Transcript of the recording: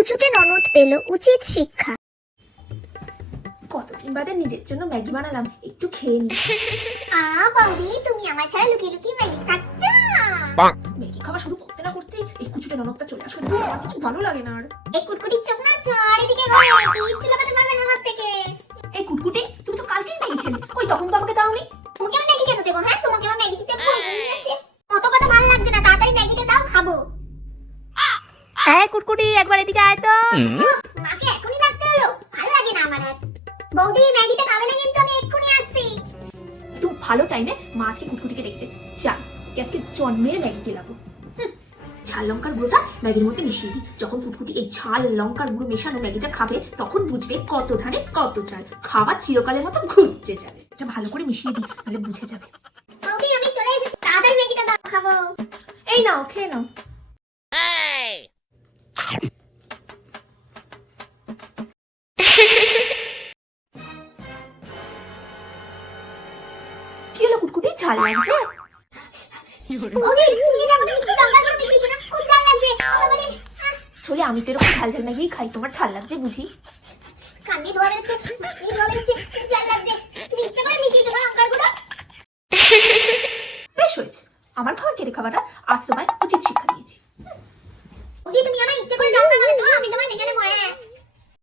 কুচুটে ননদ পেল উচিত শিক্ষা। কতদিন বাদে নিজের জন্য ম্যাগি বানালাম, একটু খেয়ে নি। বৌদি তুমি আমার ছাড়া লুকিয়ে লুকিয়ে ম্যাগি খাচ্ছ? ম্যাগি খাওয়া শুরু করতে না করতেই এই কুচুটে ননদটা চলে আসবে, আমার কিছু ভালো লাগে না আর। এই কুটকুটির চোখ না চারিদিকে ঘোরে, কিচ্ছু লাগাতে পারবে না আমার থেকে। এই কুটকুটি, তুমি তো কালকেই ম্যাগি খেলে, ওই তখন তো আমাকে দাওনি। তোমাকে আমি ম্যাগি কেন দেবো? হ্যাঁ, তোমাকে আমার ম্যাগি দিতে ভুল হয়েছে। অত কথা ভালো লাগছে না, তাড়াতাড়ি ম্যাগিটা দাও, খাবো। এই কুটকুটি, একবার এদিকে আয় তো। মাকে এখনই ডাকতে হলো, ভালো লাগে না আমার আর। বৌদি ম্যাগিটা খাবে না কিন্তু, আমি এক্ষুনি আসছি। তুমি ভালো টাইমে মা আজকে কুটকুটিকে ডেকেছে। চাল আজকে জন্মের ম্যাগি খেলাবো। ঝাল লঙ্কার গুঁড়োটা ম্যাগির মধ্যে মিশিয়ে দিই। যখন কুটকুটি এই ঝাল লঙ্কার গুঁড়ো মেশানো ম্যাগিটা খাবে, তখন বুঝবে কত ধানে কত চাল, খাওয়া চিরকালের মতো ঘুরছে যাবে। এটা ভালো করে মিশিয়ে দিই, তাহলে বুঝে যাবে। বৌদি আমি চলে এসেছি, তাড়াতাড়ি ম্যাগিটা দাও, খাবো। এই নাও, খেয়ে নাও। কি হলো কুটকুটি, ঝাল লাগছে? বৌদি তুমি এটা আমাকে মিক্সি লঙ্কা করে মিশিয়েছো না, খুব ঝাল লাগছে আমার। মানে আসলে আমি তো এরকম ঝাল ঝাল ম্যাগিই খাই, তোমার ঝাল লাগছে বুঝি। কান্দি ধোয়া বেরোচ্ছে, এই ধোয়া বেরোচ্ছে, খুব ঝাল লাগছে। তুমি ইচ্ছা করে মিশিয়েছো না লঙ্কার গুঁড়ো? বেশ হয়েছে, আমার খাবার কেড়ে খাওয়াটা আজ তোমায় উচিত শিক্ষা দিয়েছি। বৌদি তুমি আমার ইচ্ছা করে জানতে পারলে তো, আমি তোমায় দেখে নেবো।